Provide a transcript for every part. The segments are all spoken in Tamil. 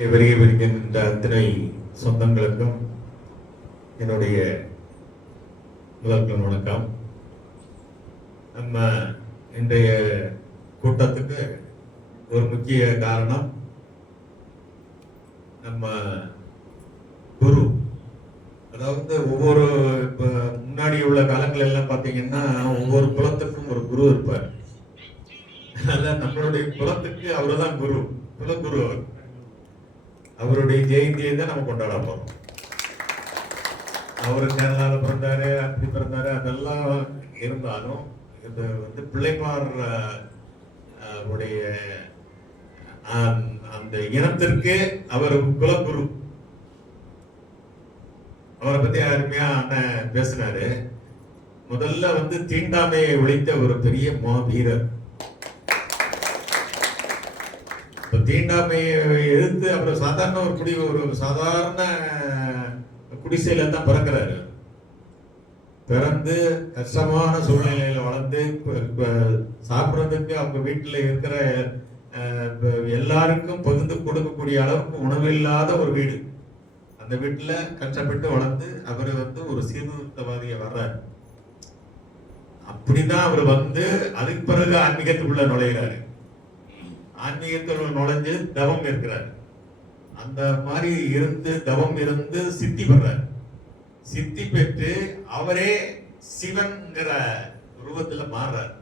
வருகின்ற அத்தனை சொந்தங்களுக்கும் என்னுடைய முதல்கள் வணக்கம். நம்ம இன்றைய கூட்டத்துக்கு ஒரு முக்கிய காரணம் நம்ம குரு. அதாவது ஒவ்வொரு முன்னாடி உள்ள காலங்கள் எல்லாம் பார்த்தீங்கன்னா ஒவ்வொரு குலத்துக்கும் ஒரு குரு இருப்பார். அதான் நம்மளுடைய குலத்துக்கு அவரு தான் குரு, குலகுரு. அவருடைய ஜெயந்தியை தான் நம்ம கொண்டாட போறோம். அவரு கேரளால பிறந்தாரு, அப்படி பிறந்தாரு, அதெல்லாம் இருந்தாலும் இது வந்து பிள்ளைமார் உடைய அந்த இனத்திற்கு அவர் குலகுரு. அவரை பத்தி அருமையா அண்ணன் பேசினாரு. முதல்ல வந்து தீண்டாமையை ஒழித்த ஒரு பெரிய மாவீரர். தீண்டாமையை எதிர்த்து அவர் சாதாரண ஒரு சாதாரண குடிசையில தான் பிறக்கிறாரு. பிறந்து கஷ்டமான சூழ்நிலையில வளர்ந்து சாப்பிட்றதுக்கு அவங்க வீட்டுல இருக்கிற எல்லாருக்கும் பகிர்ந்து கொடுக்கக்கூடிய அளவுக்கு உணவில்லாத ஒரு வீடு. அந்த வீட்டுல கஷ்டப்பட்டு வளர்ந்து அவர் வந்து ஒரு சீர்திருத்தவாதிய வர்றாரு. அப்படிதான் அவர் வந்து அதுக்கு பிறகு ஆன்மீகத்துக்குள்ள நுழைகிறாரு. ஆன்மீகத்தில் நுழைஞ்சு தவம் இருக்கிறார். அந்த மாதிரி இருந்து தவம் இருந்து சித்தி பெறார். சித்தி பெற்று அவரே சிவன்கிற ரூபத்துல மாறுறார்.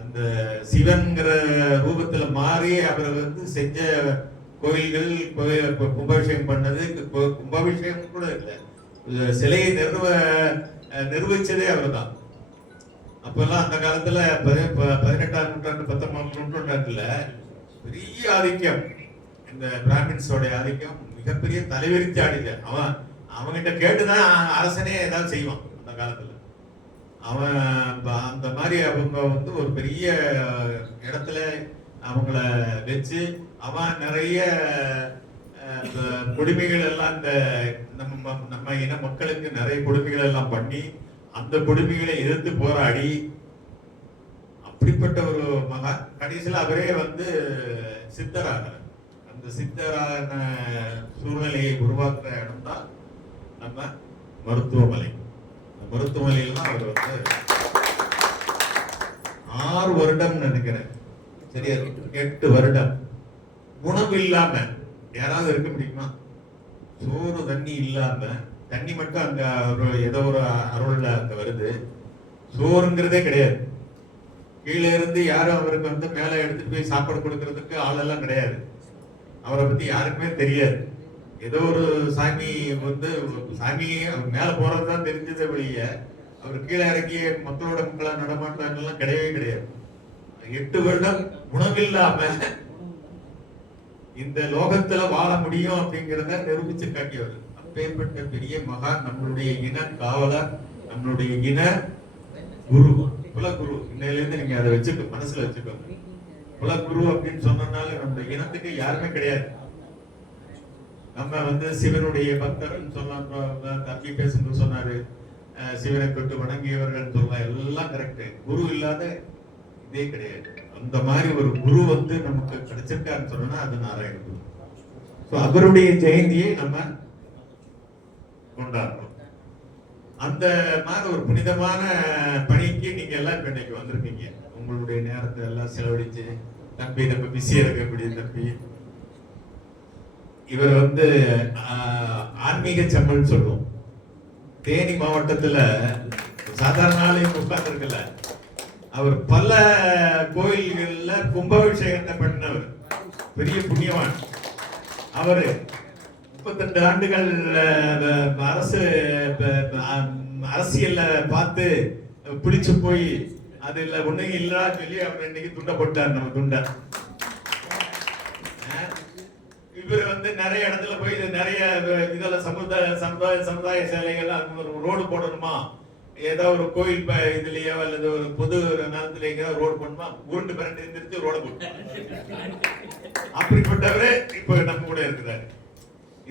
அந்த சிவன்கிற ரூபத்துல மாறி அவர் வந்து செஞ்ச கோயில்கள், கும்பாபிஷேகம் பண்ணது, கும்பாபிஷேகம் கூட இல்லை, சிலையை நிர்வகிச்சதே அவர் தான். அப்பெல்லாம் அந்த காலத்துல 18ஆம் நூற்றாண்டு 19ஆம் நூற்றாண்டுல பெரிய ஆதிக்கம், இந்த பிராமின்ஸோட ஆதிக்கம் மிகப்பெரிய தலைவிரித்து ஆடிது. அவன்கிட்ட கேட்டுதான் அரசனே ஏதாவது செய்வான் அந்த காலத்துல. அவன் அந்த மாதிரி அவங்க வந்து ஒரு பெரிய இடத்துல அவங்கள வச்சு அவன் நிறைய கொடுமைகள் எல்லாம் இந்த நம்ம இன மக்களுக்கு நிறைய கொடுமைகள் எல்லாம் பண்ணி அந்த கொடுமைகளை எதிர்த்து போராடி அப்படிப்பட்ட ஒரு மகா கடைசியில் அவரே வந்து சித்தராகிறார். அந்த சித்தரான சூழ்நிலையை உருவாக்குற இடம் தான் நம்ம மருத்துவமனை. மருத்துவமனையில் தான் அவர் வந்து 6 வருடம் நினைக்கிறேன், சரியா 8 வருடம் உணவு இல்லாம யாராவது இருக்க முடியுமா? சோறு தண்ணி இல்லாம, தண்ணி மட்டும் அங்க ஏதோ ஒரு அருள்ல அங்க வருது, சோறுங்கிறதே கிடையாது. கீழே இருந்து யாரும் அவருக்கு வந்து மேல எடுத்துட்டு போய் சாப்பாடு கொடுக்கறதுக்கு ஆளெல்லாம் கிடையாது. அவரை பத்தி யாருக்குமே தெரியாது. ஏதோ ஒரு சாமி வந்து சாமி அவர் மேல போறதுதான் தெரிஞ்சதை வெளிய அவர் கீழே இறங்கி மக்களா நடமாட்டாங்கலாம் கிடையவே கிடையாது. 8 வருடம் உணவில்லாம இந்த லோகத்துல வாழ முடியும் அப்படிங்கிறத நிரூபிச்சு காட்டியவர். அப்பேற்பட்ட பெரிய மகான், நம்மளுடைய இன காவலர், நம்மளுடைய இன குரு, குலகுரு. இன்னையிலிருந்து நீங்க அதை வச்சுக்க, மனசுல வச்சுக்கோங்க. குலகுரு அப்படின்னு சொன்னனால நம்ம இனத்துக்கு யாருமே கிடையாது. நம்ம வந்து சிவனுடைய பக்தர்னு சொல்லலாம். தம்பி பேசும்போது சொன்னாரு, சிவனை தொட்டு வணங்கியவர்கள் சொல்லலாம், எல்லாம் கரெக்ட். குரு இல்லாத இதே கிடையாது. அந்த மாதிரி ஒரு குரு வந்து நமக்கு கிடைச்சிருக்காருன்னு சொன்னா அது நாராயண குரு. அவருடைய ஜெயந்தியை நம்ம கொண்டாடுறோம். அந்த மாதிரி ஒரு புனிதமான பணிக்கு நீங்க எல்லாம் இப்ப இன்னைக்கு வந்திருக்கீங்க. உங்களுடைய நேரத்தை எல்லாம் செலவழிச்சு, தம்பி நம்ம பிஸியா இருக்கக்கூடிய தம்பி, இவர் வந்து ஆன்மீக செம்மன் சொல்லுவோம். தேனி மாவட்டத்துல சாதாரண நாளையும் உட்கார்ந்து இருக்கல, அவர் பல கோயில்கள்ல கும்பாபிஷேகத்தை பண்ணவர், பெரிய புண்ணியவான். அவரு 32 ஆண்டுகள் அரசியல்ல பார்த்து பிடிச்சு போய் அது இல்ல ஒண்ணுங்க இல்லா சொல்லி அவர் இன்னைக்கு துண்ட போட்டார். நம்ம துண்ட இவர் வந்து நிறைய இடத்துல போய் நிறைய இதெல்லாம் சமுதாய சேலைகள் ரோடு போடணுமா, ஏதோ ஒரு கோயில் இதுலயோ அல்லது ஒரு பொது நேரத்துல எங்கேயாவது ரோடு பண்ணுமா, உருண்டு பிறண்டு எந்திரிச்சு ரோட போட்டு அப்படிப்பட்டவரே இப்ப நம்ம கூட இருக்கிறாரு.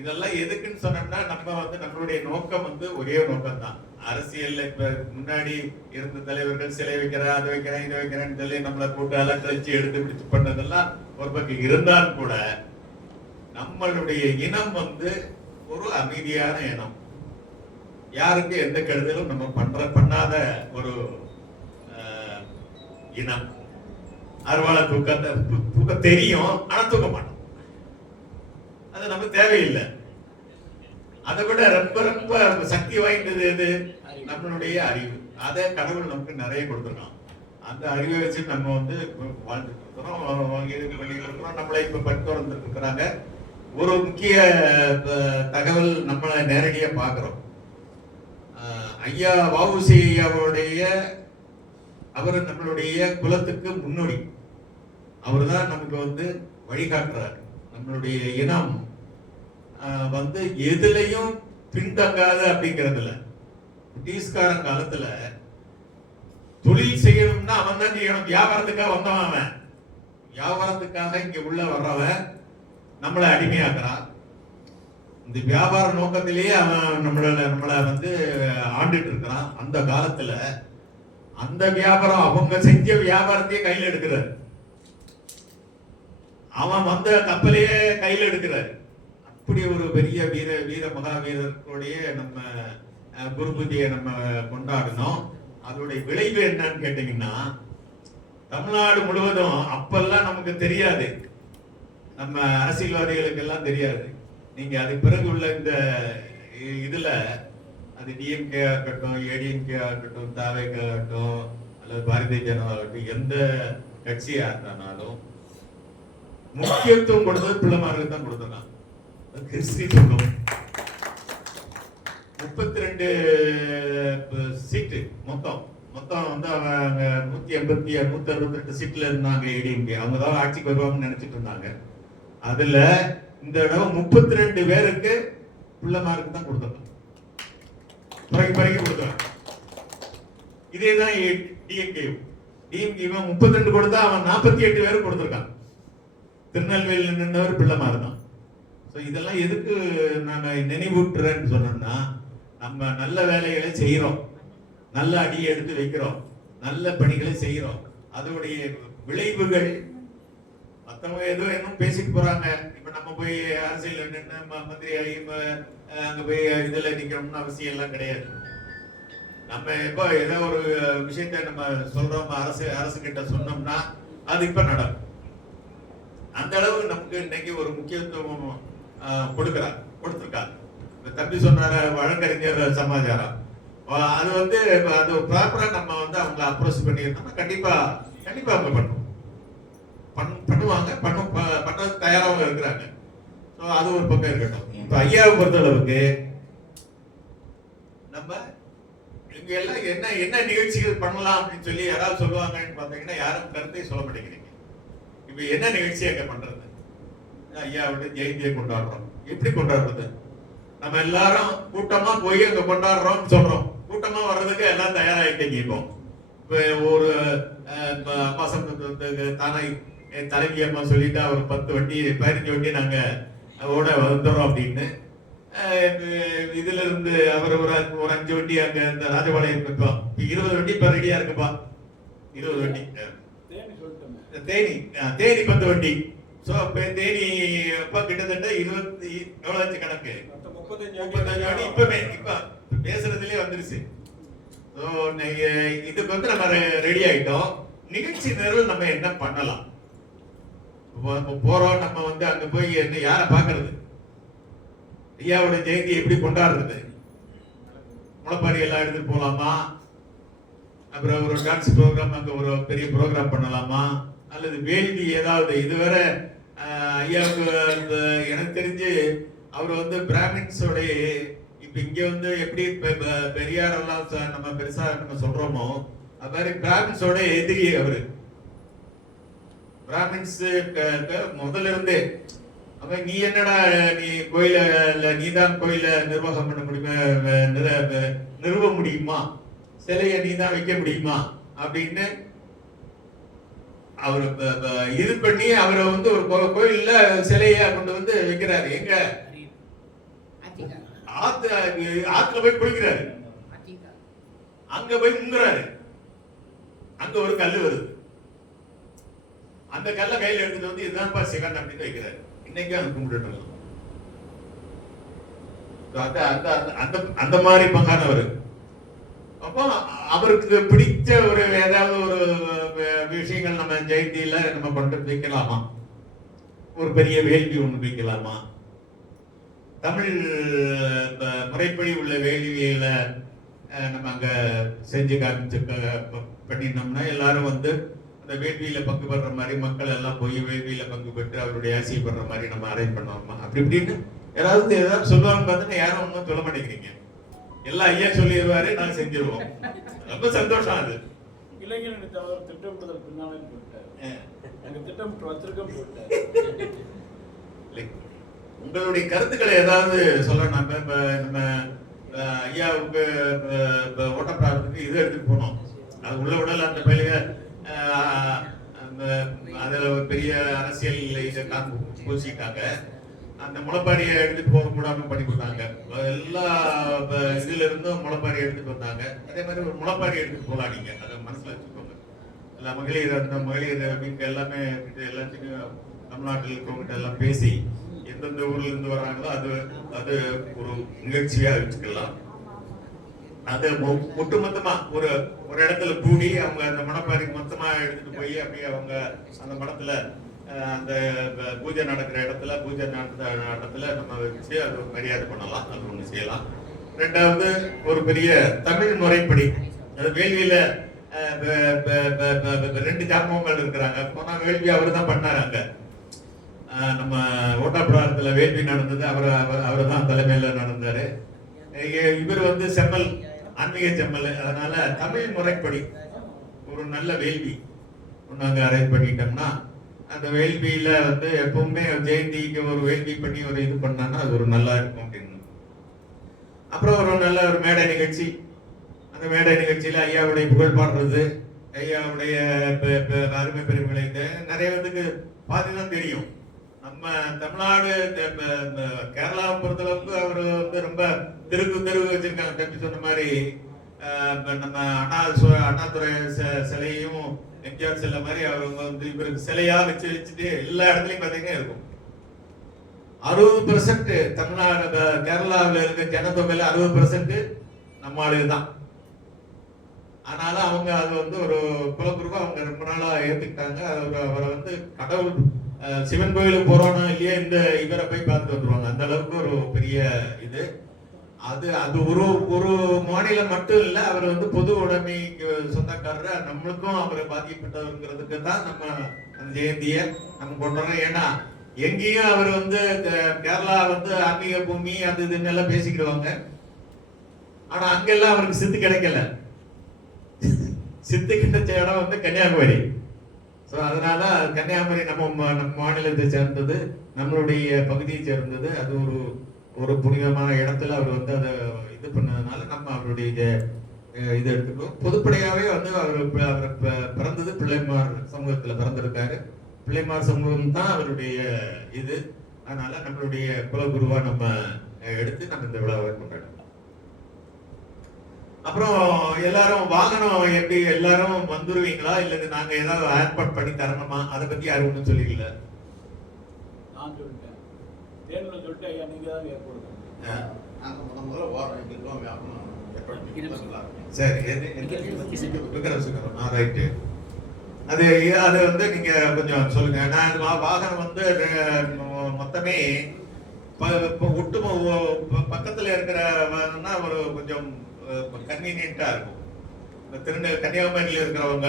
இதெல்லாம் எதுக்குன்னு சொன்னோம்னா நம்ம வந்து நம்மளுடைய நோக்கம் வந்து ஒரே நோக்கம் தான். அரசியல்ல இப்ப முன்னாடி இருந்த தலைவர்கள் சிலை வைக்கிறேன், அதை வைக்கிறேன், இதை வைக்கிறேன்னு சொல்லி நம்மளை கூட்டு அலக்கழிச்சு எடுத்து பிடிச்சு பண்ணதெல்லாம் ஒரு பக்கம் இருந்தாலும் கூட நம்மளுடைய இனம் வந்து ஒரு அமைதியான இனம். யாருக்கு எந்த கெடுதலும் நம்ம பண்ணாத ஒரு இனம். அருவாளை தூக்க தெரியும், ஆனா தூக்க மாட்டோம். அது நமக்கு தேவையில்லை. அதை விட ரொம்ப ரொம்ப சக்தி வாய்ந்தது எது? நம்மளுடைய அறிவு. அதை கடவுள் நமக்கு நிறைய கொடுத்துருக்கான். அந்த அறிவை வச்சு நம்ம வந்து வாழ்ந்துட்டு இருக்கிறோம், இதுக்கு வெளியில் இருக்கிறோம். நம்மளை இப்ப பட்டு வந்துட்டு இருக்கிறாங்க. ஒரு முக்கிய தகவல் நம்மளை நேரடியா பார்க்கிறோம். ஐயா வ.உ.சி. ஐயாவுடைய அவர் நம்மளுடைய குலத்துக்கு முன்னோடி. அவர் தான் நமக்கு வந்து வழிகாட்டுறார். நம்மளுடைய இனம் வந்து எதுலையும் பின்தங்காத அப்படிங்கிறதுல. பிரிட்டிஷ்காரன் காலத்துல தொழில் செய்யணும்னா அவன் தான் செய்யணும். வியாபாரத்துக்காக வந்தவன் அவன். வியாபாரத்துக்காக இங்க உள்ள வர்றவன் நம்மளை அடிமையாக்குறான். இந்த வியாபார நோக்கத்திலேயே அவன் நம்மளை வந்து ஆண்டுட்டு இருக்கிறான். அந்த காலத்துல அந்த வியாபாரம் அவங்க செஞ்ச வியாபாரத்தையே கையில் எடுக்கிறார். அவன் வந்த கப்பலையே கையில் எடுக்கிறார். அப்படி ஒரு பெரிய வீர மகாவீரர்களுடைய நம்ம குரு பூஜையை நம்ம கொண்டாடணும். அதோடைய விளைவு என்னன்னு கேட்டீங்கன்னா, தமிழ்நாடு முழுவதும் அப்பெல்லாம் நமக்கு தெரியாது, நம்ம அரசியல்வாதிகளுக்கு எல்லாம் தெரியாது. நீங்க அதுக்கு பிறகு உள்ள இந்த இதுல அது டிஎம்கே இருக்கட்டும், ஏடிஎம்கே இருக்கட்டும், தாவேகா இருக்கட்டும், அல்லது பாரதிய ஜனதா இருக்கட்டும், எந்த கட்சியா இருந்தாலும் முக்கியத்துவம் கொடுத்தது பிள்ளைமார்களுக்கு தான் கொடுத்துருக்காங்க. ஹிஸ்டரி சொல்லும். 32 சீட்டு மொத்தம் வந்து அவங்க 168 சீட்ல இருந்தாங்க ஏடிஎம்கே. அவங்க தான் ஆட்சிக்கு வருவாங்கன்னு நினைச்சிட்டு இருந்தாங்க. அதுல இந்த தடவை 32 பேருக்கு பிள்ளைமாருக்கு தான் கொடுத்துருக்காங்க. பிறகு கொடுத்தாங்க. இதேதான் டிஎம்கே 32 கொடுத்தா அவன் 48 பேருக்கு கொடுத்துருக்கான். திருநெல்வேலியில் நின்றவர் பிள்ளைமாரு தான். இதெல்லாம் எதுக்கு நாங்க நினைவூட்டுறேன்னு சொன்னோம்னா, நம்ம நல்ல வேலைகளை செய்யறோம், நல்ல அடியை எடுத்து வைக்கிறோம், நல்ல பணிகளை செய்யறோம். அதோடைய விளைவுகள் மற்றவங்க ஏதோ இன்னும் பேசிட்டு போறாங்க. இப்ப நம்ம போய் அரசியல் நின்று மந்திரி அங்க போய் இதுல நிக்கணும்னு அவசியம் எல்லாம் கிடையாது. நம்ம எப்ப ஏதோ ஒரு விஷயத்த நம்ம சொல்றோம், அரசு கிட்ட சொன்னோம்னா அது இப்ப நடக்கும். அந்த அளவு நமக்கு இன்னைக்கு ஒரு முக்கியத்துவம் கொடுத்திருக்காங்க. தம்பி சொன்னார வழக்கறிஞர் சமாச்சாரம், அது வந்து அது ப்ராப்பரா நம்ம வந்து அவங்க அப்ரோச் பண்ணியிருந்தோம்னா கண்டிப்பா அவங்க பண்ணுவாங்க, பண்ண தயாராக இருக்கிறாங்க. அது ஒரு பக்கம் இருக்கட்டும். இப்ப ஐயாவை பொறுத்த அளவுக்கு நம்ம இங்க எல்லாம் என்ன நிகழ்ச்சிகள் பண்ணலாம் அப்படின்னு சொல்லி யாராவது சொல்லுவாங்கன்னு பாத்தீங்கன்னா யாரும் கருத்தை சொல்ல மாட்டேங்கிறீங்க. இப்ப என்ன நிகழ்ச்சி அங்க பண்றது? ஐயாவுடைய ஜெயந்தியை கொண்டாடுறோம். எப்படி கொண்டாடுறது? நம்ம எல்லாரும் கூட்டமா போய் அங்க கொண்டாடுறோம் சொல்றோம். கூட்டமா வர்றதுக்கு எல்லாம் தயாராகிட்டீங்க. இப்போ ஒரு மாசம் தானே தலைவி அம்மா சொல்லிட்டு அவர் 10 வண்டி 15 வண்டி நாங்க ஓட வந்துடுறோம் அப்படின்னு. இதுல இருந்து அவர் ஒரு 5 வண்டி அங்க இந்த ராஜபாளையம் இருப்போம். 20 வண்டி இப்ப ரெடியா இருக்குப்பா. 20 வண்டி தேனி 10 வண்டி. தேனி கிட்டத்தட்ட 20 எவ்வளவு கணக்கு 35 வண்டி இப்ப பேசுறதுலயே வந்துருச்சு. இதுக்கு வந்து நம்ம ரெடி ஆயிட்டோம். நிகழ்ச்சி நிரல் நம்ம என்ன பண்ணலாம்? போறோம், நம்ம வந்து அங்க போய் என்ன யார பாக்குறது? ஐயாவோட ஜெயந்தி எப்படி கொண்டாடுறது? முளைப்பாரி எல்லாம் எடுத்துட்டு போலாமா? அப்புறம் ஒரு டான்ஸ் ப்ரோக்ராம் அங்க ஒரு பெரிய ப்ரோக்ராம் பண்ணலாமா? அல்லது வேள்வி ஏதாவது? இதுவரை ஐயாவுக்கு எனக்கு தெரிஞ்சு அவர் வந்து பிராமின்ஸோட இப்ப இங்க வந்து எப்படி பெரியார் எல்லாம் நம்ம பெருசா நம்ம சொல்றோமோ அது மாதிரி பிராமின்ஸோட எதிரி அவரு. பிராமின்ஸ் முதல்ல இருந்தே அப்ப நீ என்னடா நீ கோயில நீதான் கோயில நிர்வாகம் பண்ண முடியுமா, நிறுவ முடியுமா, சிலையை நீதான் வைக்க முடியுமா அப்படின்னு அவர் இது பண்ணி அவரை வந்து ஒரு கோயில்ல சிலையா கொண்டு வந்து வைக்கிறாரு. எங்க ஆத்துல போய் குளிக்கிறாரு, அங்க போய் முங்குறாரு. அங்க ஒரு கல்லு வருது, அந்த கல்லை கையில எடுத்துட்டு வந்து இதுதான்ப்பா சிவன் அப்படின்னு வைக்கிறாரு. இன்னைக்கும் அங்க கும்பிட்டு இருக்கலாம். அந்த மாதிரி பங்கானவர். அப்போ அவருக்கு பிடிச்ச ஒரு ஏதாவது ஒரு விஷயங்கள் நம்ம ஜெயந்தியில நம்ம பண்றது வைக்கலாமா? ஒரு பெரிய வேள்வி ஒண்ணு வைக்கலாமா? தமிழ் முறைப்படி உள்ள வேள்வியில நம்ம அங்க செஞ்சு காமிச்சு பண்ணினோம்னா எல்லாரும் வந்து அந்த வேள்வியில பங்கு பெற மாதிரி மக்கள் எல்லாம் போய் வேள்வியில பங்கு பெற்று அவருடைய ஆசையை படுற மாதிரி நம்ம அரேஞ்ச் பண்ணோமா? அப்படி இப்படின்னு ஏதாவது சொல்லுவாங்க பார்த்துட்டு யாரும் ஒன்றும் சொல்ல மாட்டேங்கிறீங்க. எல்லாம் ஐயா சொல்லிடுவாரு, நான் செஞ்சிருவோம். ரொம்ப சந்தோஷம். அது இளைஞரணி தலைவர் திட்டமிடுதல் பின்னாலே போயிட்டாரு. அங்க திட்டமிட்டு வச்சிருக்கோம் போயிட்டாரு. உங்களுடைய கருத்துக்களை ஏதாவது சொல்லணும். நம்ம ஐயாவுக்கு ஓட்டப்பிராரத்துக்கு இது எடுத்துட்டு போனோம். அது உள்ள உடல் அந்த பயிலுக அதுல ஒரு பெரிய அரசியல் இதை பூசிட்டாங்க. அந்த முளைப்பாரியை எடுத்துட்டு போக கூடாம பண்ணி கொடுத்தாங்க. எல்லா இதுல இருந்தும் முளைப்பாரி எடுத்துட்டு வந்தாங்க. அதே மாதிரி ஒரு முளைப்பாரி எடுத்துட்டு போகலாம். நீங்க அதை மனசுல வச்சுக்கோங்க. எல்லா மகளிர் அந்த மகளிர் மீன்க எல்லாமே எல்லாத்துக்கும் தமிழ்நாட்டில் இருக்கிறவங்கிட்ட எல்லாம் பேசி எந்தெந்த ஊர்ல இருந்து வர்றாங்களோ அது ஒரு நிகழ்ச்சியா வச்சுக்கலாம். அது ஒட்டுமொத்தமா ஒரு இடத்துல கூடி அவங்க அந்த மணப்பாரி மொத்தமா எடுத்துட்டு போய் அப்படியே அவங்க அந்த மடத்துல அந்த பூஜை நடக்கிற இடத்துல நம்ம வச்சு அது மரியாதை பண்ணலாம். அது ஒண்ணு செய்யலாம். ரெண்டாவது ஒரு பெரிய தமிழ் முறைப்படி அது வேள்வியில 2 ஜாமங்கள் இருக்கிறாங்க. போனா வேள்வி அவர் தான் பண்ணாரு. அங்க நம்ம ஓட்டாப்புறாரத்துல வேள்வி நடந்தது. அவர் தான் தலைமையில நடந்தாரு. இவர் வந்து செம்மல், ஆன்மீக செம்மல். அதனால தமிழ் முறைப்படி ஒரு நல்ல வேள்வி நாங்க அரேஞ்ச் பண்ணிட்டோம்னா அந்த வேள்வியில வந்து எப்பவுமே ஜெயந்திக்கு ஒரு வேள்வி பண்ணி ஒரு இது பண்ணான்னா அது ஒரு நல்லா இருக்கும் அப்படின்னு. அப்புறம் ஒரு நல்ல ஒரு மேடை நிகழ்ச்சி. அந்த மேடை நிகழ்ச்சியில ஐயாவுடைய புகழ் பாடுறது, ஐயாவுடைய அருமை பெருமைகளை நிறைய பேருக்கு பாதிதான் தெரியும். நம்ம தமிழ்நாடு கேரளாவை பொறுத்தளவுக்கு அவர் வந்து ரொம்ப தெருவு வச்சிருக்காங்க. தம்பி சொன்ன மாதிரி நம்ம அண்ணாதுரை சிலையும் எம்ஜிஆர் சிலை மாதிரி அவங்க வந்து இவருக்கு சிலையா வச்சுட்டு எல்லா இடத்துலயும் பாத்தீங்கன்னா இருக்கும். 60% தமிழ்நாடு கேரளாவில் இருக்க ஜனத்தொகையில 60% நம்ம ஆளுதான். அதனால அவங்க அது வந்து ஒரு குலகுருவா அவங்க ரொம்ப நாளா ஏத்துக்கிட்டாங்க. அவரை வந்து கடவுள் சிவன் கோயிலுக்கு போறோம்னா இல்லையா இந்த இவரை போய் பார்த்துட்டு வந்துருவாங்க. அந்த அளவுக்கு ஒரு பெரிய இது. அது ஒரு மாநிலம் மட்டும் இல்ல, அவர் வந்து பொது உடைமைக்கு சொந்தக்காரர். நம்மளுக்கும் அவர் பாதிக்கப்பட்டவங்கிறதுக்கு தான் நம்ம அந்த ஜெயந்திய நம்ம கொண்டாடுறோம். ஏன்னா எங்கேயும் அவர் வந்து கேரளா வந்து ஆன்மீக பூமி அது இதுன்னு எல்லாம் பேசிக்கிடுவாங்க. ஆனா அங்கெல்லாம் அவருக்கு சித்து கிடைக்கல. சித்து கிடைச்ச இடம் வந்து கன்னியாகுமரி. ஸோ அதனால கன்னியாகுமரி நம்ம மாநிலத்தை சேர்ந்தது, நம்மளுடைய பகுதியை சேர்ந்தது. அது ஒரு புனிதமான இடத்துல அவர் வந்து அதை இது பண்ணதுனால நம்ம அவருடைய இது எடுத்துக்கணும். பொதுப்படையாவே வந்து அவர் பிறந்தது பிள்ளைமார் சமூகத்துல பிறந்திருக்காரு. பிள்ளைமார் சமூகம் தான் அவருடைய இது. அதனால நம்மளுடைய குலகுருவா நம்ம எடுத்து நம்ம இந்த விழாவை கொண்டாடலாம். அப்புறம் எல்லாரும் வாகனம் எப்படி எல்லாரும் வந்துருவீங்களா இல்ல நாங்க ஏதாவது ஏற்பாடு பண்ணி தரணுமா? அதை பத்தி யாரும் ஒன்றும் சொல்லிக்கல. நான் சொல்லிட்டேன், தேனில் சொல்லிட்டு ஐயா நீங்க தான் ஏற்பாடு முதல்ல வாரம் எங்களுக்கு வியாபனம். சரி, ரைட்டு. அது வந்து நீங்க கொஞ்சம் சொல்லுங்க. நான் வாகனம் வந்து மொத்தமே ஒட்டு பக்கத்துல இருக்கிற வாகனம்னா ஒரு கொஞ்சம் கன்வீனியன்ட்டா இருக்கும். கன்னியாகுமரியில் இருக்கிறவங்க,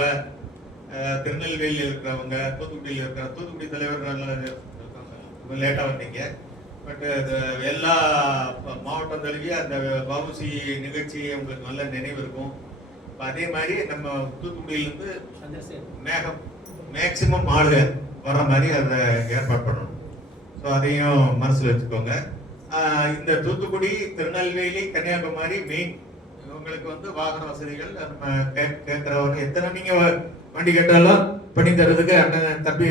திருநெல்வேலியில் இருக்கிறவங்க, தூத்துக்குடியில் இருக்கிற தூத்துக்குடி தலைவர் லேட்டா வந்தீங்க. பட் எல்லா மாவட்டம் தழுவிய அந்த வவுசி நிகழ்ச்சி உங்களுக்கு நல்ல நினைவு இருக்கும். அதே மாதிரி நம்ம தூத்துக்குடியிலிருந்து மேக்சிமம் ஆளு வர மாதிரி அதை ஏற்பாடு பண்ணணும். ஸோ அதையும் மனசுல வச்சுக்கோங்க. இந்த தூத்துக்குடி, திருநெல்வேலி, கன்னியாகுமரி மெயின் இவங்களுக்கு வந்து வாகன வசதிகள் நம்ம கேட்கிறவங்க எத்தனை நீங்க வண்டி கேட்டாலும் பண்ணி தரதுக்கு அண்ணன் தம்பி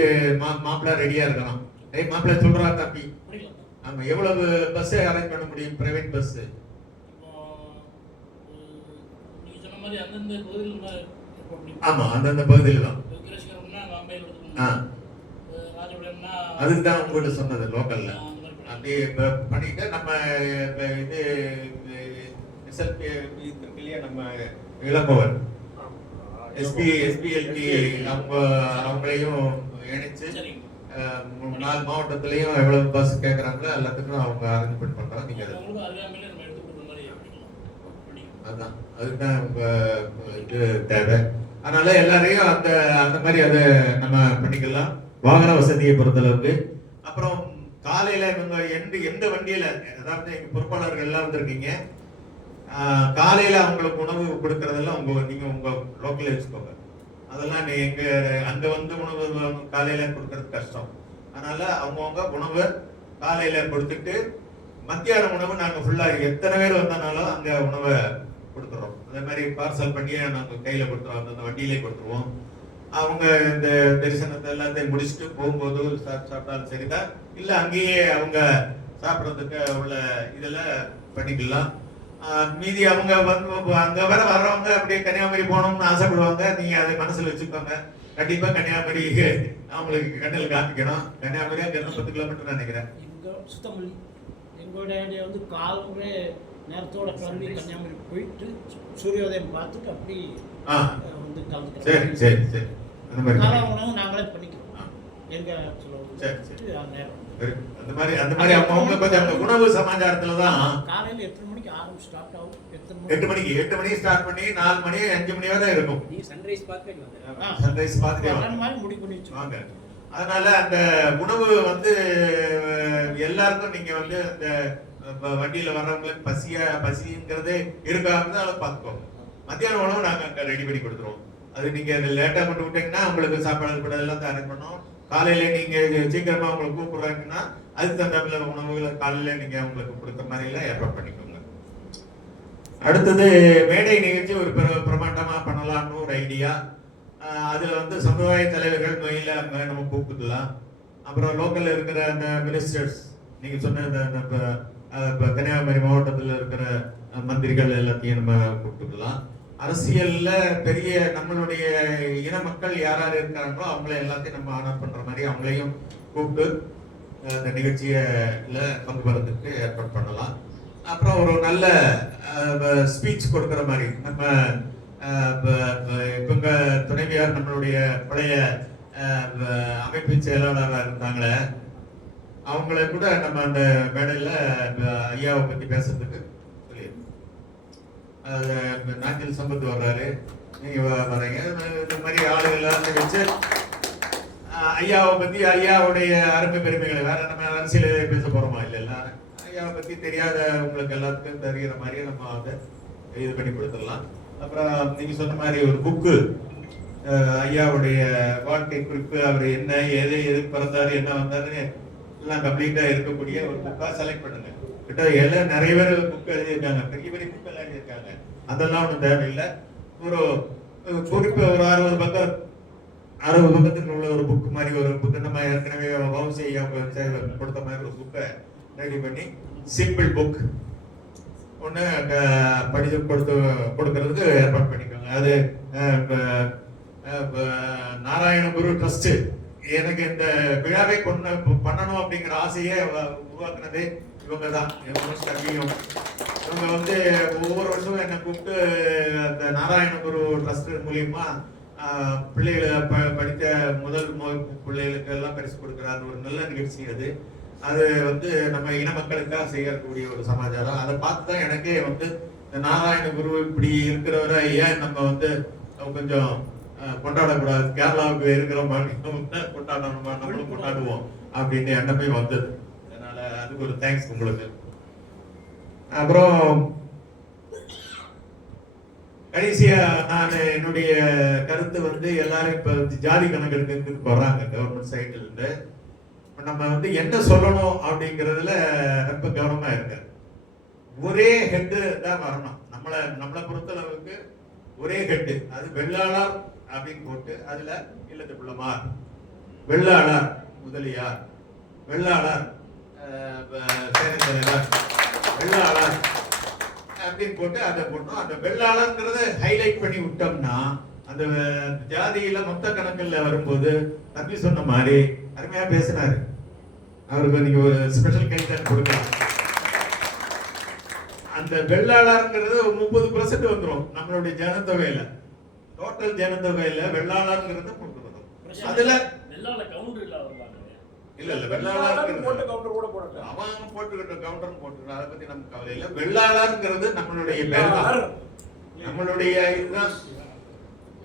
மாப்பிள்ள ரெடியா இருக்கணும். மாப்பிள்ள சொல்றா தம்பி. ஆமா, எவ்வளவு பஸ் அரேஞ்ச் பண்ண முடியும்? பிரைவேட் பஸ் ஆமா, அந்தந்த பகுதியில் தான். அதுக்கு தான் உங்ககிட்ட சொன்னது லோக்கல்ல அப்படியே பண்ணிட்டு நம்ம இது ரிசல்ட் இருக்கு இல்லையா, நம்ம இளம்பவர் எஸ்பிஎல்டி அவங்களையும் இணைச்சு 4 மாவட்டத்திலையும் எவ்வளவு பஸ் கேட்கறாங்களோ எல்லாத்துக்கும் அவங்க அரேஞ்ச்மெண்ட் பண்றாங்க. நீங்க அதான் அதுதான் உங்க இது தேவை. அதனால எல்லாரையும் அந்த அந்த மாதிரி அதை நம்ம பண்ணிக்கலாம் வாகன வசதியை பொறுத்தளவுக்கு. அப்புறம் காலையில இவங்க எந்த வண்டியில, அதாவது எங்க பொறுப்பாளர்கள் எல்லாம் வந்திருக்கீங்க, காலையில அவங்களுக்கு உணவு கொடுக்கறதெல்லாம் நீங்க உங்க லோக்கல்ல வச்சுக்கோங்க. அதெல்லாம் எங்க அங்க வந்து உணவு காலையில கொடுக்கறது கஷ்டம். அதனால அவங்கவுங்க உணவு காலையில கொடுத்துட்டு மத்தியான உணவு நாங்க ஃபுல்லா எத்தனை பேர் வந்தனாலும் அங்க உணவை கொடுத்துறோம். அதே மாதிரி பார்சல் பண்ணியே நாங்க கையில கொடுத்துருவோம், அந்த வண்டியிலே கொடுத்துருவோம். அவங்க இந்த தரிசனத்தை எல்லாத்தையும் முடிச்சுட்டு போகும்போது சாப்பிட்டாலும் சரிதான், இல்ல அங்கேயே அவங்க சாப்பிட்றதுக்கு உள்ள இதெல்லாம் பண்ணிக்கலாம். மீதி அவங்க வந்து அங்க வர்றவங்க அப்படியே கன்னியாகுமரி போகணும்னு ஆசைப்படுவாங்க. நீங்க அதை மனசுல வச்சுக்கோங்க. கண்டிப்பா கன்னியாகுமரி அவங்களுக்கு கண்ணில் காமிக்கணும். கன்னியாகுமரி அங்க 10 கிலோமீட்டர் நினைக்கிறேன். சுத்தமல்லி எங்களுடைய வந்து காலமே நேரத்தோட கிளம்பி கன்னியாகுமரி போயிட்டு சூரியோதயம் பார்த்துட்டு அப்படி வந்து கலந்துக்கிறோம். சரி சரி சரி. அந்த மாதிரி காலை உணவு நாங்களே பண்ணிக்கிறோம். எங்க அந்த மாதிரி அவங்க கொஞ்சம் அந்த உணவு சமாச்சாரத்துல தான் காலையில 8 மணிக்கு ஆரம்பிச்சு ஸ்டார்ட் ஆகும். 8 மணிக்கு ஸ்டார்ட் பண்ணி 4 மணி 5 மணி வரை இருக்கும். நீ சன்ரைஸ் பார்த்துட்டு சன்ரைஸ் பார்த்துட்டு மாதிரி முடிவு பண்ணி வச்சுவாங்க. அதனால அந்த உணவு வந்து எல்லாருக்கும் நீங்க வந்து அந்த வண்டியில வர்றவங்களுக்கு பசிங்கிறது இருக்காங்க, அதை பார்த்துக்கோங்க. மத்தியான உணவு நாங்க அங்க ரெடி பண்ணி கொடுத்துருவோம். அது நீங்க லேட்டா கொண்டு விட்டீங்கன்னா உங்களுக்கு சாப்பாடு கூட எல்லாம் அரேஞ்ச் பண்ணோம். காலையில நீங்க சீக்கிரமா உங்களுக்கு கூப்பிடுறாங்கன்னா அதுக்கு தகுந்த உணவுகளை காலையில நீங்க அவங்களுக்கு கொடுத்த மாதிரி எல்லாம் ஏற்பாடு பண்ணிக்கோங்க. அடுத்தது மேடை நிகழ்ச்சி ஒரு பிரமாண்டமா பண்ணலாம்னு ஒரு ஐடியா. அதுல வந்து சமுதாய தலைவர்கள் மேல நம்ம கூப்பிட்டுக்கலாம். அப்புறம் லோக்கல்ல இருக்கிற அந்த மினிஸ்டர்ஸ், நீங்க சொன்ன கன்னியாகுமரி மாவட்டத்தில் இருக்கிற மந்திரிகள் எல்லாத்தையும் நம்ம கூப்பிட்டுக்கலாம். அரசியல்ல பெரிய நம்மளுடைய இன மக்கள் யார் யார் இருக்கிறாங்களோ அவங்கள எல்லாத்தையும் நம்ம ஆனர் பண்ற மாதிரி அவங்களையும் கூப்பிட்டு அந்த நிகழ்ச்சியில பங்கு பெறதுக்கு ஏற்பாடு பண்ணலாம். அப்புறம் ஒரு நல்ல ஸ்பீச் கொடுக்குற மாதிரி நம்ம இவங்க துணைவியார் நம்மளுடைய பழைய அமைப்பு செயலாளராக இருந்தாங்களே, அவங்கள கூட நம்ம அந்த மேடையில ஐயாவை பத்தி பேசுறதுக்கு நாஞ்சில் சம்பத் வர்றாரு, நீங்க வர்றீங்க, இந்த மாதிரி ஆளுகள் எல்லாம் வச்சு ஐயாவை பத்தி ஐயாவுடைய அருமை பெருமைகளை வேற நம்ம அரசியல் பேச போறோமா இல்ல, ஐயாவை பத்தி தெரியாத உங்களுக்கு எல்லாத்துக்கும் தெரிகிற மாதிரி நம்ம அதை இது பண்ணி கொடுத்துடலாம். அப்புறம் நீங்க சொன்ன மாதிரி ஒரு புக்கு, ஐயாவுடைய வாழ்க்கை குறிப்பு, அவர் என்ன எது பிறந்தாரு என்ன வந்தாருன்னு எல்லாம் கம்ப்ளீட்டா இருக்கக்கூடிய ஒரு புக்கா செலக்ட் பண்ணுங்க. கிட்ட எல்லாம் நிறைய பேர் புக் எழுதியிருக்காங்க, பெரிய பெரிய புக் எல்லாம் எழுதியிருக்காங்க. அதெல்லாம் ஒன்றும் தேவையில்லை. ஒரு குறிப்பு ஒரு 60 பக்கத்துக்கு உள்ள ஒரு புக் மாதிரி ஒரு புக்கு நம்ம ஏற்கனவே வவுசி ஐயா கொடுத்த மாதிரி ஒரு புக்கை ரெடி பண்ணி சிம்பிள் புக் ஒன்று படிச்சு கொடுக்கறதுக்கு ஏற்பாடு பண்ணிக்கோங்க. அது நாராயணகுரு ட்ரஸ்ட் எனக்கு இந்த விழாவை பண்ணணும் அப்படிங்கிற ஆசையை உருவாக்குனதே இவங்க தான். இவங்க வந்து ஒவ்வொரு வருஷமும் என்னை கூப்பிட்டு அந்த நாராயணகுரு ட்ரஸ்ட் மூலியமா பிள்ளைகளை படித்த முதல் பிள்ளைகளுக்கு எல்லாம் பரிசு கொடுக்குற ஒரு நல்ல நிகழ்ச்சி அது. அது வந்து நம்ம இன மக்களுக்காக செய்யக்கூடிய ஒரு சமாச்சாரம். அதை பார்த்து தான் எனக்கே வந்து நாராயணகுரு இப்படி இருக்கிறவரை ஏன் நம்ம வந்து கொஞ்சம் கொண்டாடக்கூடாது, கேரளாவுக்கு இருக்கிற மாதிரி கொண்டாடணுமா, நம்மளும் கொண்டாடுவோம் அப்படின்னு எண்ணமே வந்தது. அதனால அதுக்கு ஒரு தேங்க்ஸ் உங்களுக்கு. அப்புறம் கடைசியா நான் என்னுடைய கருத்து வந்து எல்லாரும் இப்ப ஜாதி கணக்கெடுக்கிறதுக்கு போறாங்க கவர்மெண்ட் சைட்ல இருந்து. நம்ம வந்து என்ன சொல்லணும் அப்படிங்கிறதுல ரொம்ப கவனமா இருக்கு. ஒரே ஹெட்டு தான் வரணும். நம்மளை பொறுத்தளவுக்கு ஒரே ஹெட்டு, அது வெள்ளாளர் அப்படின்னு போட்டு அதுல இல்லத்து பிள்ளைமார், வெள்ளாளர் முதலியார், வெள்ளாளர் சேனந்தலைவர், வெள்ளாளர் அப்படின்னு போட்டு அதை போட்டோம். அந்த வெள்ளாளர்ங்கிறத ஹைலைட் பண்ணி விட்டோம்னா அந்த ஜாதியில மொத்த கணக்குல வரும்போது தம்பி சொன்ன மாதிரி அருமையா பேசினாரு. அவருக்கு நீங்க ஒரு ஸ்பெஷல் கைத்தட்டல் கொடுக்கலாம். அந்த வெள்ளாளர்ங்கிறது 30% வந்துரும் நம்மளுடைய ஜனத்தொகையில, டோட்டல் ஜனத்தொகையில வெள்ளாளர்ங்கிறது 30%. அதுல வெள்ளாள கவுண்டர் இல்ல அவர்தான். இல்ல வெள்ளாளர் போட்டு கவுண்டர் கூட போடல. அவங்க போட்டுக்கிட்ட கவுண்டர் போட்டுக்கிற அதை பத்தி நமக்கு கவலை இல்லை. வெள்ளாளர்ங்கிறது நம்மளுடைய பேர் தான், நம்மளுடைய இதுதான்.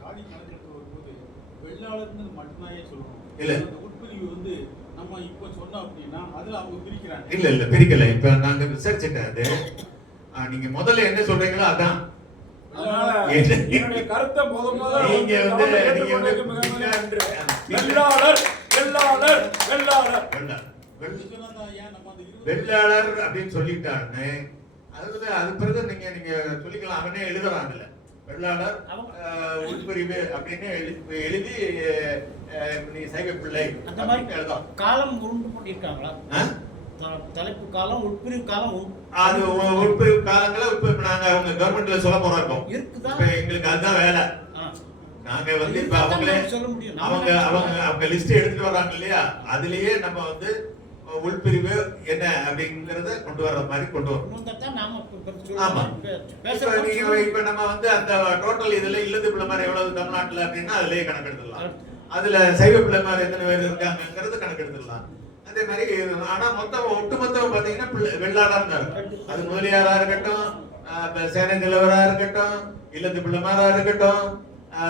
ஜாதி கணக்கெடுப்பு வரும்போது வெள்ளாளர்னு மட்டும்தான் சொல்லணும். இல்ல. அந்த உட்பிரிவு வந்து நம்ம இப்ப சொன்னோம் அப்படின்னா அதுல அவங்க பிரிக்கிறாங்க. இல்ல பிரிக்கல. இப்ப நாங்க விசாரிச்சுட்டேன். அது நீங்க முதல்ல என்ன சொல்றீங்களோ அதான். அதனால என்னுடைய கருத்தை முதல்ல நீங்க வந்து வெள்ளாளர் வெள்ளாளர் வெள்ளாளர் வெள்ளாளர் அப்படின்னு சொல்லிட்டாருன்னு அது பிறகு நீங்க சொல்லிக்கலாம். அவனே எழுதுறாங்கல்ல வெள்ளாளர் உட்பிரிவு அப்படின்னு எழுதி நீ சைவ பிள்ளை அந்த மாதிரி எழுதும். காலம் உண்டு பண்ணிருக்காங்களா? தலைப்பு காலம் உட்பிரிவு காலம் அது உட்பிரிவு காலங்கள இப்ப நாங்க அவங்க கவர்மெண்ட்ல சொல்ல போறோம். இருக்குதா? இப்ப எங்களுக்கு அதுதான் வேலை. நாங்க வந்து இப்ப அவங்களே அவங்க லிஸ்ட் எடுத்துட்டு வர்றாங்க இல்லையா, அதுலயே நம்ம வந்து உள்பிரிவு என்ன அப்படிங்கறத கொண்டு வர்ற மாதிரி கொண்டு வரோம். ஆமா. இப்ப நம்ம வந்து அந்த டோட்டல் இதுல இல்லத்து பிள்ளைமார் எவ்வளவு தமிழ்நாட்டுல அப்படின்னா அதுலயே கணக்கெடுத்துடலாம். அதுல சைவ பிள்ளைமார் எத்தனை பேர் இருக்காங்கிறது கணக்கெடுத்துடலாம். அதே மாதிரி ஆனா ஒட்டுமொத்தம் பாத்தீங்கன்னா வெள்ளாளர் தான். அது முதலியாரா இருக்கட்டும், சேனை நிலவரா இருக்கட்டும், இல்லத்து பிள்ளைமாரா இருக்கட்டும்,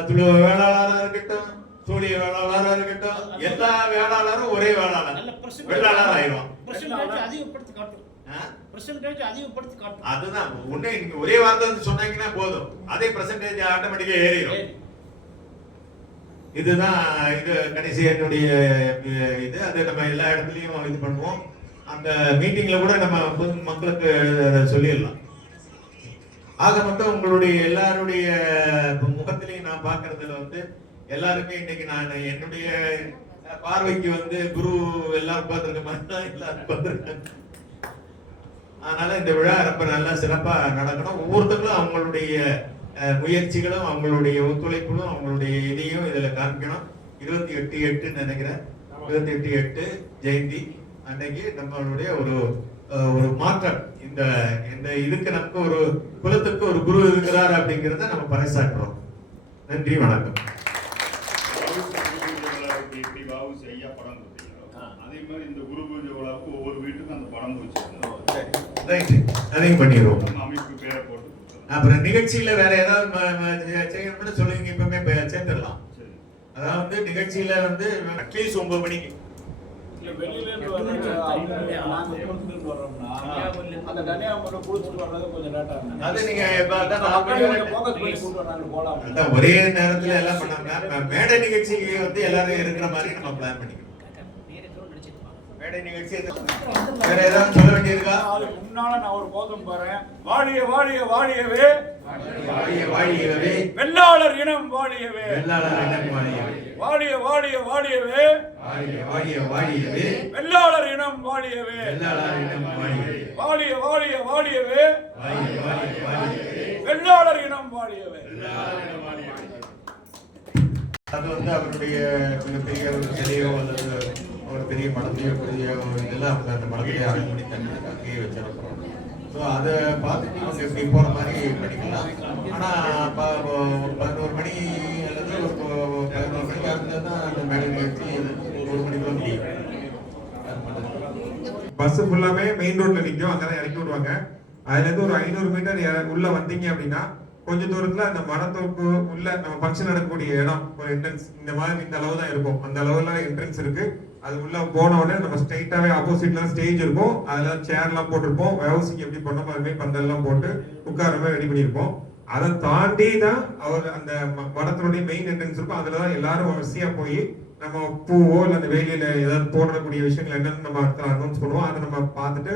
துளு வேளாளரா இருக்கட்டும், சூரிய வேளாளரா இருக்கட்டும், எல்லா வேளாளரும் ஒரே வேளாளர் வெள்ளாளர் ஆயிரும். அதுதான் உன்னை நீங்க ஒரே வார்த்தை சொன்னீங்கன்னா போதும், அதே பெர்சன்டேஜ் ஆட்டோமேட்டிக்கா ஏறிடும். இதுதான் இது கடைசி என்னுடைய இது. அதை நம்ம எல்லா இடத்துலயும் இது பண்ணுவோம். அந்த மீட்டிங்ல கூட நம்ம மக்களுக்கு சொல்லிடலாம். ஆக மொத்தம் உங்களுடைய எல்லாருடைய முகத்திலையும் நான் பாக்குறதுல வந்து எல்லாருமே இன்னைக்கு நான் என்னுடைய பார்வைக்கு வந்து குரு எல்லாரும் பார்த்திருக்க மாதிரி தான் எல்லாரும் பார்த்திருக்காங்க. அதனால இந்த விழா ரொம்ப நல்லா சிறப்பா நடக்கணும். ஒவ்வொருத்தங்களும் அவங்களுடைய முயற்சிகளும் அவங்களுடைய ஒத்துழைப்புகளும் அவங்களுடைய இதையும் இதுல காமிக்கணும். 28/8 நினைக்கிறேன், 28/8 ஜெயந்தி அன்னைக்கு நம்மளுடைய ஒரு மாற்றம், இந்த இதுக்கு நமக்கு ஒரு குலத்துக்கு ஒரு குரு இருக்கிறார் அப்படிங்கிறத நம்ம பறைசாற்றுறோம். நன்றி, வணக்கம். எப்படி பாபு செய்ய படம் கொடுத்தீங்களோ அதே மாதிரி இந்த குரு பூஜை விழாவுக்கு ஒவ்வொரு வீட்டுக்கும் அந்த படம் அதையும் பண்ணிடுவோம். அமைப்பு பேரை போட்டு அப்புறம் நிகழ்ச்சியில வேற ஏதாவது செய்யணும்னு சொல்லுவீங்க, இப்பவுமே சேர்த்துடலாம். அதாவது நிகழ்ச்சியில வந்து அட்லீஸ்ட் 9 மணிக்கு வெளியில இருந்து வர்றோம்னா அந்த கன்னியாகுமரி குளிச்சுட்டு வர்றது கொஞ்சம் லேட்டா இருக்கும். அது நீங்க போலாம். ஒரே நேரத்துல எல்லாம் பண்ணாம மேடை நிகழ்ச்சிக்கு வந்து எல்லாரும் இருக்கிற மாதிரி நம்ம பிளான் பண்ணிக்கணும். மேடை நிகழ்ச்சி வேற ஏதாவது சொல்ல வேண்டியிருக்கா? முன்னால நான் ஒரு போதும் பாறேன். வாழிய வாழிய வாழியவே, வாழிய வாழியவே, வெள்ளாளர் இனம் வாழியவே, வெள்ளாளர் இனம் வாழியவே, வாழிய வாழிய வாழியவே, வாழிய வாழிய வாழியவே, வெள்ளாளர் இனம் வாழியவே, வெள்ளாளர் இனம் வாழியவே, வாழிய வாழிய வாழியவே, வாழிய வாழிய வாழியவே, வெள்ளாளர் இனம் வாழியவே, வெள்ளாளர் இனம் வாழியவே. அது வந்து அவருடைய மிகப்பெரிய ஒரு சிலையோ அல்லது ஒரு பெரிய படத்தையோ பெரிய ஒரு இதெல்லாம் அவங்க அந்த படத்தையே அரேஞ்ச் பண்ணி தண்ணி அங்கேயே வச்சிருக்கிறோம். ஸோ அதை பார்த்துட்டு அவங்க எப்படி போகிற மாதிரி பண்ணிக்கலாம். ஆனால் 11 மணி அல்லது ஒரு 11 மணிக்கு இருந்தால் தான் அந்த மேடை நிகழ்ச்சி 1 மணிக்குள்ள முடியும். பஸ் ஃபுல்லாமே மெயின் ரோட்ல நிற்கும், அங்கதான் இறக்கி விடுவாங்க. அதுல இருந்து ஒரு 500 மீட்டர் உள்ள வந்தீங்க அப்படின்னா கொஞ்ச தூரத்துல அந்த மரத்தோப்பு உள்ள நம்ம ஃபங்க்ஷன் நடக்கக்கூடிய இடம் ஒரு என்ட்ரன்ஸ் இந்த மாதிரி இந்த அளவு தான் இருக்கும். அந்த அளவுல என்ட்ரன்ஸ் இருக்கு. அது உள்ள போன உடனே நம்ம ஸ்ட்ரைட்டாவே ஆப்போசிட்ல ஸ்டேஜ் இருக்கும். அதுல சேர் எல்லாம் போட்டிருப்போம். விவசாயிக்கு எப்படி பண்ணோமோ அதுமாதிரி பந்தல் எல்லாம் போட்டு உட்கார மாதிரி ரெடி பண்ணியிருப்போம். அதை தாண்டி தான் அவர் அந்த மடத்தினுடைய மெயின் என்ட்ரன்ஸ் இருக்கும். அதுலதான் எல்லாரும் வரிசையா போய் நம்ம பூவோ இல்ல அந்த வேலையில ஏதாவது போடக்கூடிய விஷயங்கள் என்னன்னு நம்ம அனௌன்ஸ் பண்ணுவோம். அதை நம்ம பார்த்துட்டு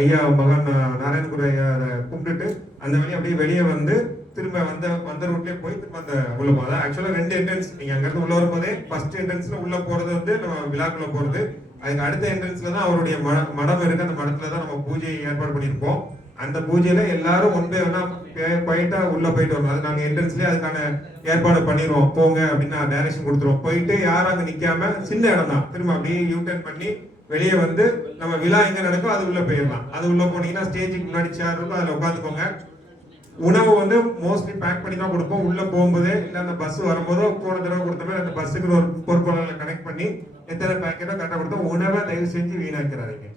ஐயா மகன் நாராயணகுரு ஐயா கும்பிட்டுட்டு அந்த வழியை அப்படியே வெளியே வந்து திரும்ப வந்த ரூட்லயே போய் திரும்ப அந்த உள்ள போகுது. ஆக்சுவலா 2 என்ட்ரன்ஸ். நீங்க அங்க இருந்து உள்ள வரும்போதே ஃபர்ஸ்ட் என்ட்ரன்ஸ்ல உள்ள போறது வந்து நம்ம விழாக்குள்ள போறது. அதுக்கு அடுத்த என்ட்ரன்ஸ்ல தான் அவருடைய மடம் இருக்கு. அந்த மடத்துல தான் நம்ம பூஜை ஏற்பாடு பண்ணியிருப்போம். அந்த பூஜையில எல்லாரும் ஒன்பே வேணா போயிட்டா உள்ள போயிட்டு வரணும். அது நாங்க என்ட்ரன்ஸ்லயே அதுக்கான ஏற்பாடு பண்ணிடுவோம். போங்க அப்படின்னு டைரக்ஷன் கொடுத்துருவோம். போயிட்டு யாரும் அங்க நிக்காம சின்ன இடம் தான் திரும்ப அப்படியே யூ டர்ன் பண்ணி வெளியே வந்து நம்ம விழா எங்க நடக்கும் அது உள்ள போயிடலாம். அது உள்ள போனீங்கன்னா ஸ்டேஜுக்கு முன்னாடி சேர் இருக்கும், அதுல உட்காந்துக்கோங்க. உணவு வந்து மோஸ்ட்லி பேக் பண்ணி தான் கொடுப்போம். உள்ள போகும்போதே இல்ல அந்த பஸ் வரும்போதோ போன தடவை கொடுத்த மாதிரி அந்த பஸ்ஸுக்கு ஒரு பொறுப்பாளர்களை கனெக்ட் பண்ணி எத்தனை பேக்கெட்டோ கரெக்டாக கொடுத்தோம். உணவை தயவு செஞ்சு வீணாக்கிறாதீங்க.